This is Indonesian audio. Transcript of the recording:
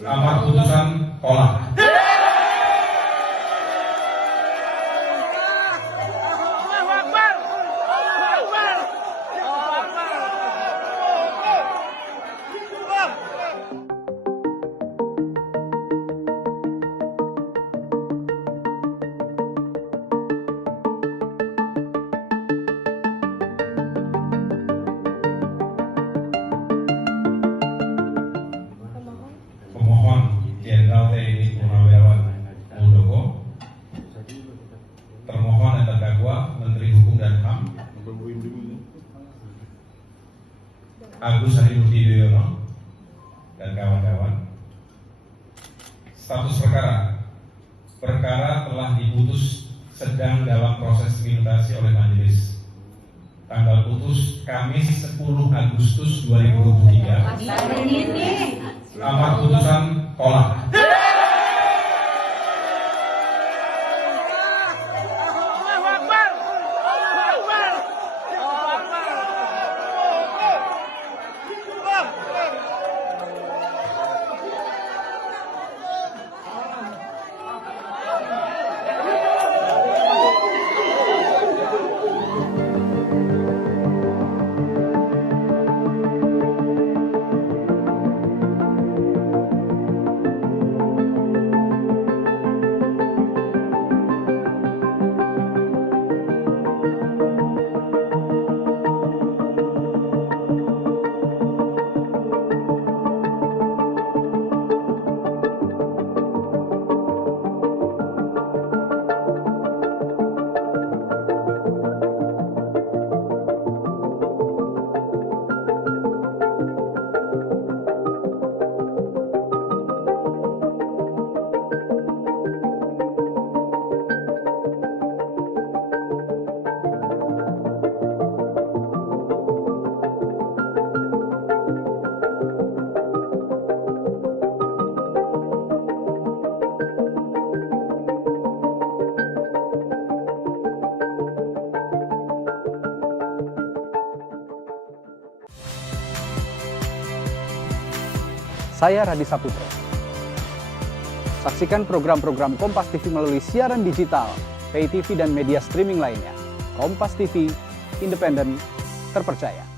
Amar putusan tolak. Pemohon Jenderal TNI Purnawirawan Muldoko, termohon dan terdakwa Menteri Hukum dan HAM Agus Harimurti Yudhoyono dan kawan-kawan. Status perkara telah diputus sedang dalam proses minutasi oleh majelis. Tanggal putus Kamis 10 Agustus 2023. Amar putusan tolak. Saya Radi Saputro. Saksikan program-program Kompas TV melalui siaran digital, pay TV dan media streaming lainnya. Kompas TV, independen, terpercaya.